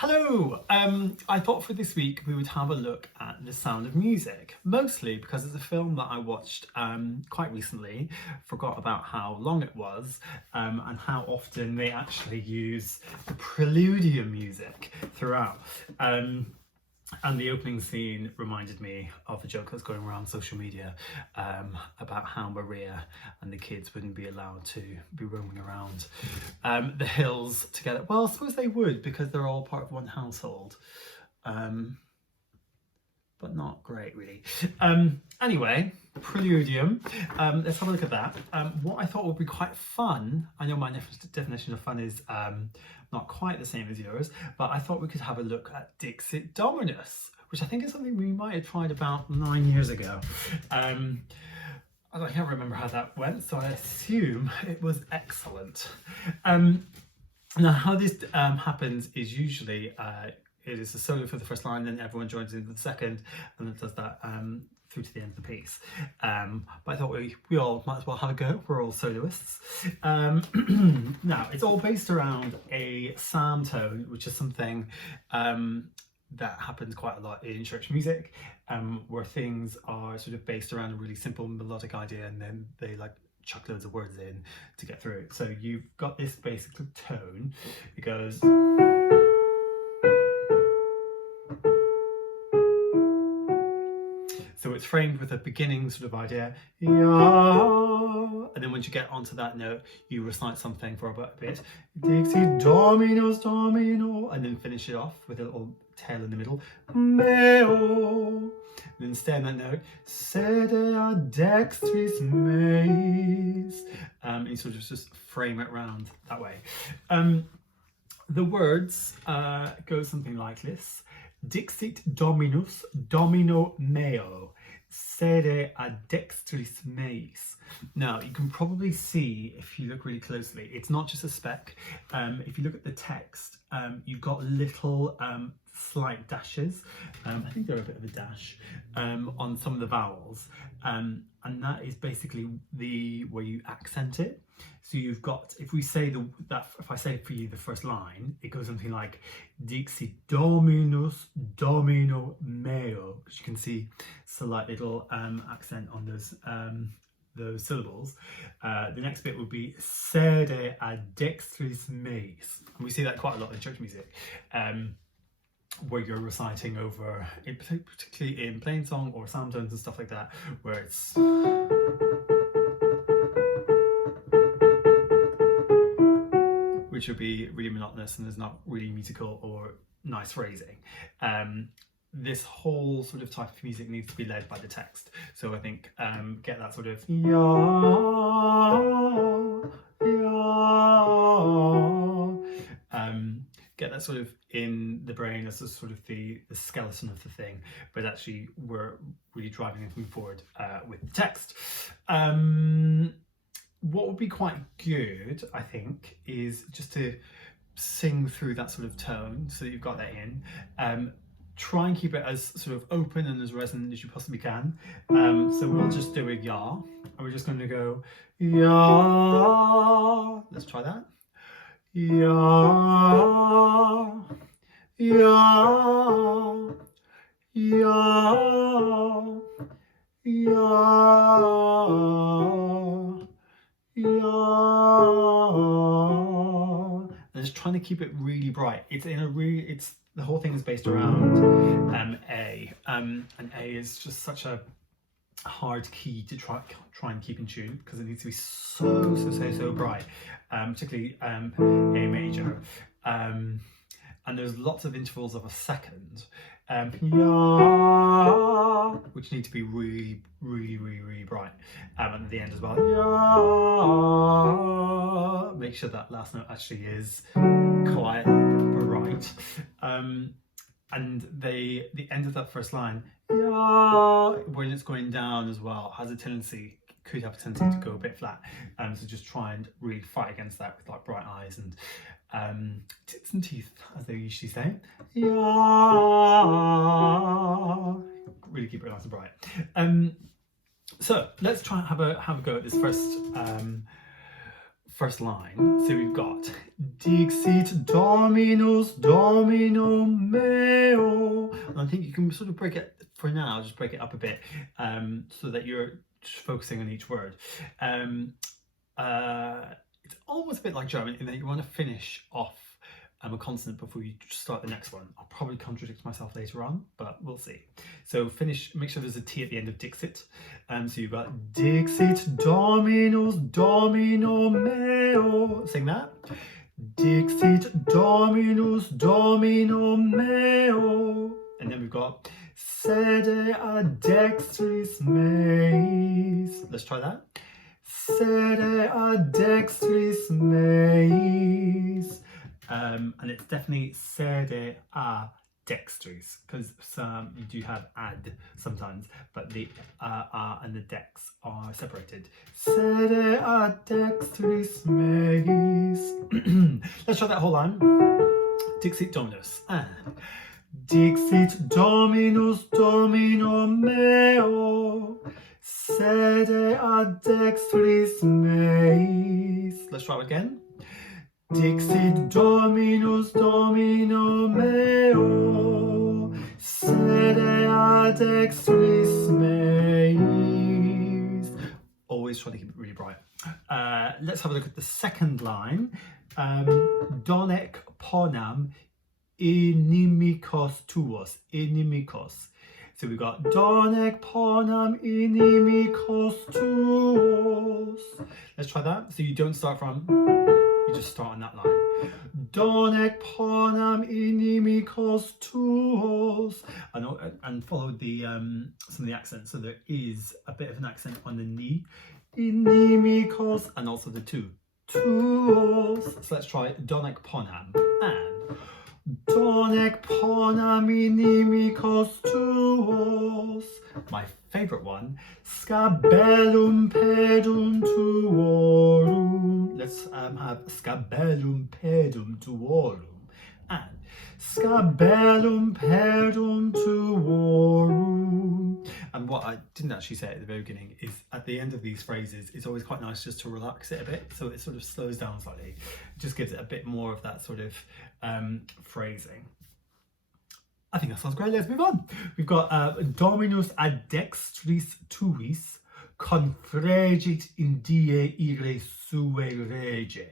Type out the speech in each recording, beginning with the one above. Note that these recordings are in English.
Hello! I thought for this week we would have a look at The Sound of Music, mostly because it's a film that I watched quite recently, forgot about how long it was, and how often they actually use the Preludium music throughout. And the opening scene reminded me of a joke that's going around social media about how Maria and the kids wouldn't be allowed to be roaming around the hills together. Well, I suppose they would because they're all part of one household. But not great, really. Anyway, Preludium. Let's have a look at that. What I thought would be quite fun, I know my definition of fun is not quite the same as yours, but I thought we could have a look at Dixit Dominus, which I think is something we might have tried about 9 years ago. I can't remember how that went, so I assume it was excellent. Now, how this happens is usually it is a solo for the first line, then everyone joins in for the second, and it does that through to the end of the piece. But I thought we all might as well have a go. We're all soloists. Now, it's all based around a psalm tone, which is something that happens quite a lot in church music, where things are sort of based around a really simple melodic idea, and then they like chuck loads of words in to get through it. So you've got this basic tone. It goes. So it's framed with a beginning sort of idea, yeah, and then once you get onto that note, you recite something for about a bit, Dixit Dominus Domino, and then finish it off with a little tail in the middle, meo, and then stay on that note, sede ad dextris meis, and you sort of just frame it around that way. The words go something like this. Dixit Dominus Domino meo, sede ad dextris meis. Now, you can probably see, if you look really closely, it's not just a speck. If you look at the text, you've got little slight dashes. I think they're a bit of a dash on some of the vowels. And that is basically the way you accent it. So you've got, if we say if I say for you the first line, it goes something like Dixit Dominus Domino meo, because you can see slight little accent on those syllables. The next bit would be sede ad dextris meis, and we see that quite a lot in church music, where you're reciting over, particularly in plain song or psalm tones and stuff like that, where it's which would be really monotonous and is not really musical or nice phrasing. This whole sort of type of music needs to be led by the text. So I think get that sort of get that sort of in the brain as a sort of the skeleton of the thing, but actually we're really driving everything forward with the text. What would be quite good, I think, is just to sing through that sort of tone so that you've got that in. Try and keep it as sort of open and as resonant as you possibly can. So we'll just do a ya, and we're just going to go ya. Let's try that. Ya, ya, ya, ya. And just trying to keep it really bright. The whole thing is based around A, and A is just such a hard key to try and keep in tune because it needs to be so bright, particularly A major, and there's lots of intervals of a second, which need to be really bright, and at the end as well. Make sure that last note actually is quite bright, and the end of that first line, when it's going down as well, could have a tendency to go a bit flat. So just try and really fight against that with like bright eyes and tits and teeth, as they usually say. Really keep it nice and bright. So let's try and have a go at this first line. So we've got Dixit Dominus Domino meo. And I think you can sort of break it, for now, just break it up a bit so that you're just focusing on each word. It's almost a bit like German in that you want to finish off a consonant before you start the next one. I'll probably contradict myself later on, but we'll see. So finish, make sure there's a T at the end of Dixit. So you've got Dixit Dominus Domino meo. Sing that. Dixit Dominus Domino meo. And then we've got Sede ad dextris meis. Let's try that. Sede ad dextris meis. And it's definitely sede a dextris, because you do have ad sometimes, but the a and the dex are separated. Sede a dextris meis. Let's try that whole line. Dixit Dominus and Dixit Dominus Domino meo. Sede a dextris meis. Let's try it again. Dixit Dominus Domino meo, sede ad dextris meis. Always try to keep it really bright. Let's have a look at the second line. Donec ponam inimikos tuos. Inimikos. So we've got Donec ponam inimikos tuos. Let's try that. So you don't start from... You just start on that line. Donec ponam inimikos tuos. And follow the some of the accents. So there is a bit of an accent on the ni. Inimikos, and also the tu. Tuos. So let's try Donec ponam. And Donec ponam inimikos tuos. My favourite one. Scabellum pedum tuorum. Let's have scabellum pedum tuorum. And scabellum pedum tuorum. And what I didn't actually say at the very beginning is at the end of these phrases, it's always quite nice just to relax it a bit. So it sort of slows down slightly. It just gives it a bit more of that sort of phrasing. I think that sounds great. Let's move on. We've got Dominus ad dextris tuis confregit in die ire sue rege.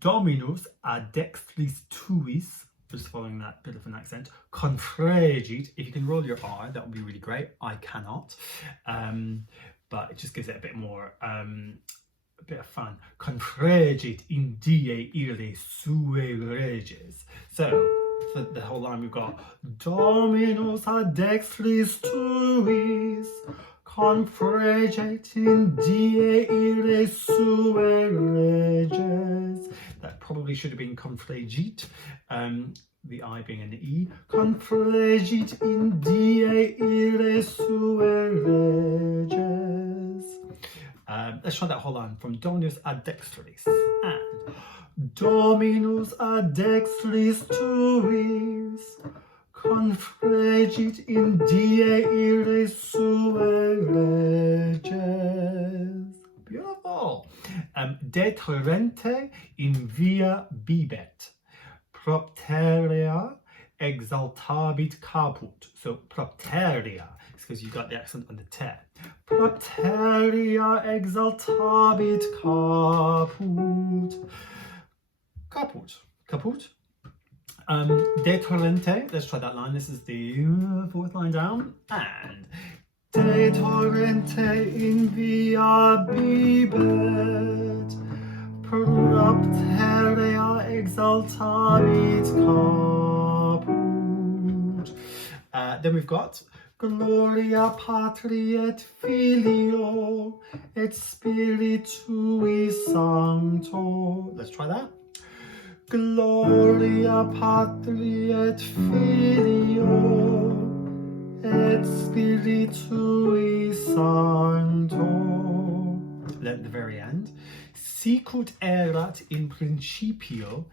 Dominus ad dextris tuis, just following that bit of an accent, confregit. If you can roll your R, that would be really great. I cannot, but it just gives it a bit more, a bit of fun. Confregit in die ire sue reges. So for the whole line we've got Dominus ad dextris tuis confregit in die ire sue reges. That probably should have been confregit, the I being an E. Confregit in die ire sue reges. Let's try that whole line from Dominus ad dextris. And Dominus ad dextris tuis confregit in die ire sue reges. Beautiful. Deterrente in via bibet. Propterea exaltabit caput. So propterea, it's because you got the accent on the te. Propterea exaltabit caput. Caput. Caput. Detorrente. Let's try that line. This is the fourth line down. And detorrente in via bibet. Propterea exaltabit caput. Then we've got Gloria Patri et Filio et Spiritui Sancto. Let's try that. Gloria Patri et Filio et Spiritui Sancto. Then at the very end. Sicut erat in principio,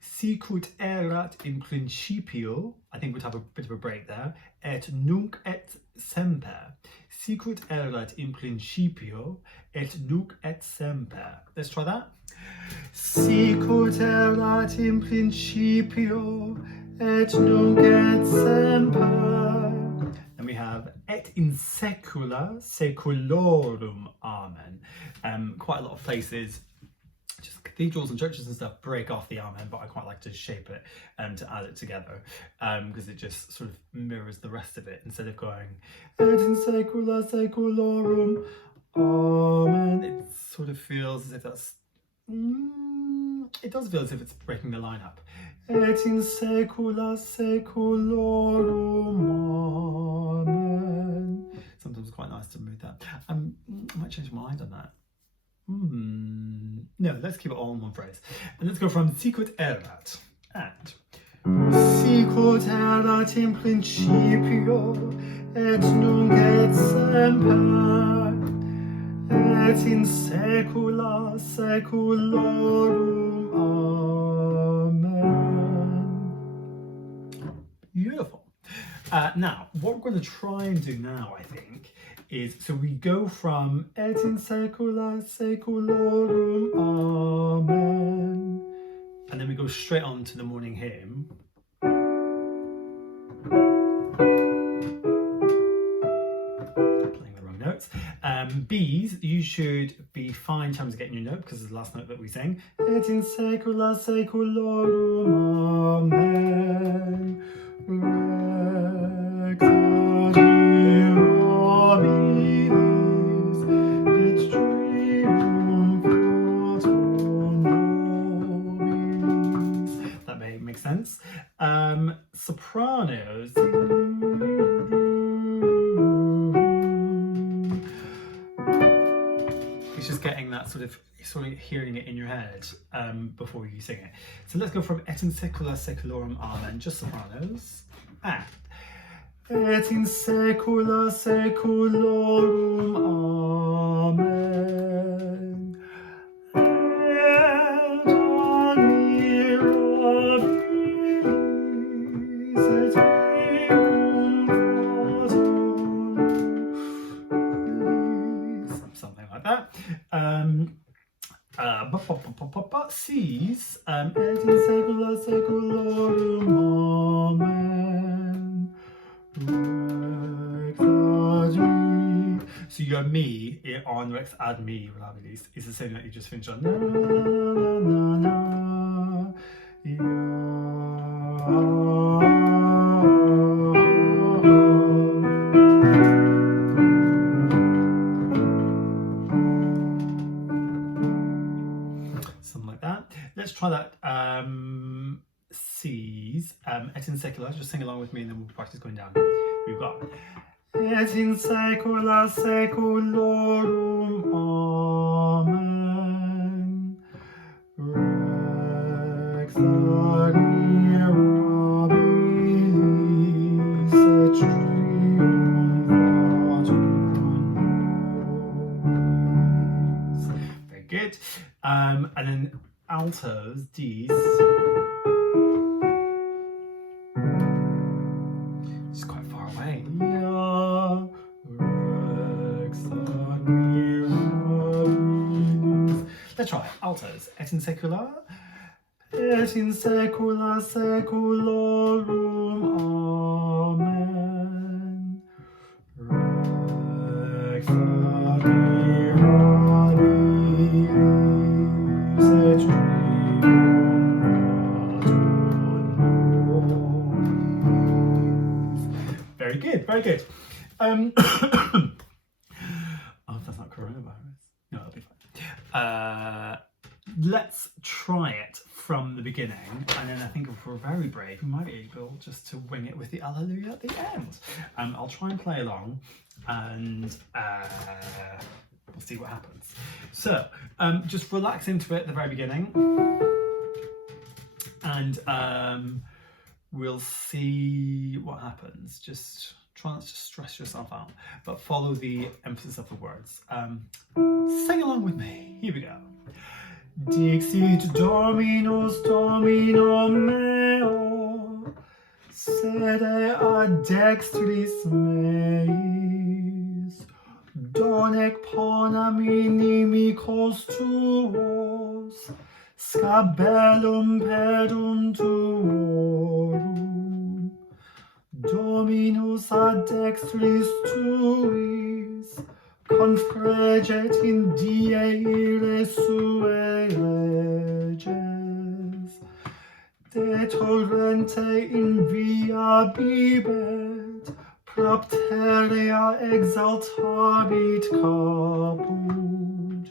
Sicut erat in principio, I think we'd have a bit of a break there, et nunc et semper. Sicut erat in principio, et nunc et semper. Let's try that. Sicut erat in principio, et nunc et semper. Then we have et in secula seculorum. Amen. Quite a lot of places, just cathedrals and churches and stuff, break off the amen, but I quite like to shape it and to add it together because it just sort of mirrors the rest of it instead of going et in secula seculorum. Amen. It sort of feels as if that's it does feel as if it's breaking the line up. Et in secula seculorum. Amen. Sometimes it's quite nice to move that. I might change my mind on that. No, let's keep it all in one phrase. And let's go from sicut erat and sicut erat in principio, et nunc et semper, et in secula seculorum. Amen. Beautiful. Now, what we're going to try and do now, I think, is, so we go from et in secula seculorum. Amen. And then we go straight on to the morning hymn. Playing the wrong notes. B's, you should be fine in terms of getting your note because it's the last note that we sing. Et in secula seculorum. Amen. That may make sense. Sopranos. It's just getting that sort of hearing it in your head before you sing it. So let's go from et in secula seculorum. Amen. Just sopranos. And et in secula seculorum. Amen. Et admirabilis et vicum. Something like that. C's, et in secula seculorum. Amen. So you have me on Rex ad me relabilis is the same that you just finished on. Na, na, na, something like that. Let's try that. C's, et in secula, just sing along with me and then we'll practice going down. We've got et in secula seculorum. Amen. Rex admirabilis et triumphatoris. Very good. And then altos, D's. It's quite far away. Let's try altos. Et in secula. Et in secula seculorum. Amen. Rex admirabilis et triumphatoris. Very good, very good. Oh, that's not coronavirus. No, that'll be fine. Let's try it from the beginning, and then I think if we're very brave, we might be able just to wing it with the Alleluia at the end. I'll try and play along, and we'll see what happens. So, just relax into it at the very beginning, and we'll see what happens. Just try not to stress yourself out, but follow the emphasis of the words. Sing along with me. Here we go. Dixit Dominus Domino meo, sede ad dextris meis, donec ponam inimicos tuos, scabellum pedum tuorum, Dominus ad dextris tuis, confreget in die ire sue leges, de torrente in via bibet, propterea exaltabit caput,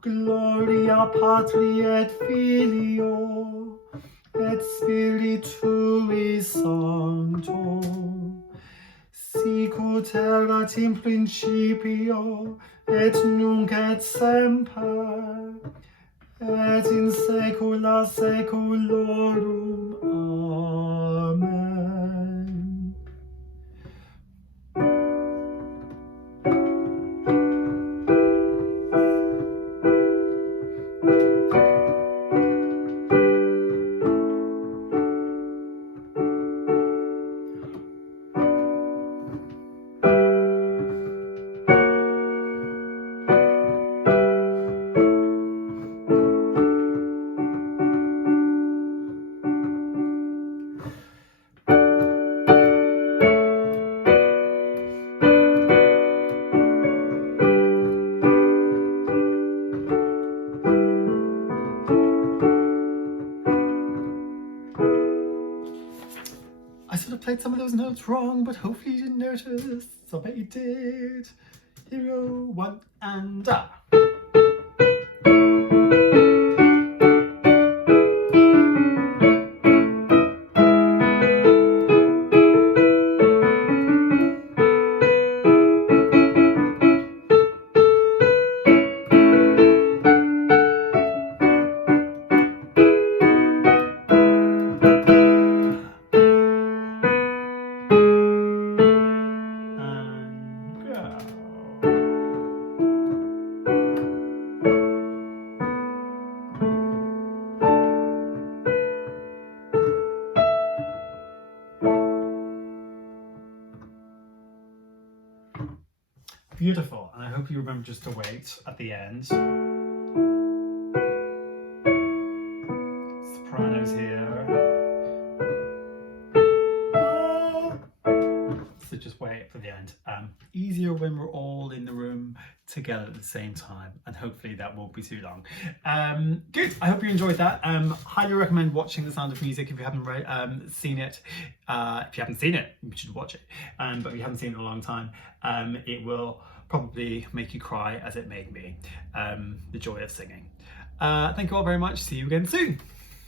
gloria Patri et Filio, et Spiritui Sancto, sic ut erat in principio, et nunc et semper, et in saecula saeculorum. Amen. I sort of played some of those notes wrong, but hopefully you didn't notice. So I bet you did. Here we go. 1 and beautiful, and I hope you remember just to wait at the end. Sopranos here. So just wait for the end. Easier when we're all in the room together at the same time, and hopefully that won't be too long. Good. I hope you enjoyed that. Highly recommend watching The Sound of Music if you haven't seen it. If you haven't seen it, you should watch it. But if you haven't seen it in a long time, it will probably make you cry as it made me. The joy of singing. Thank you all very much. See you again soon.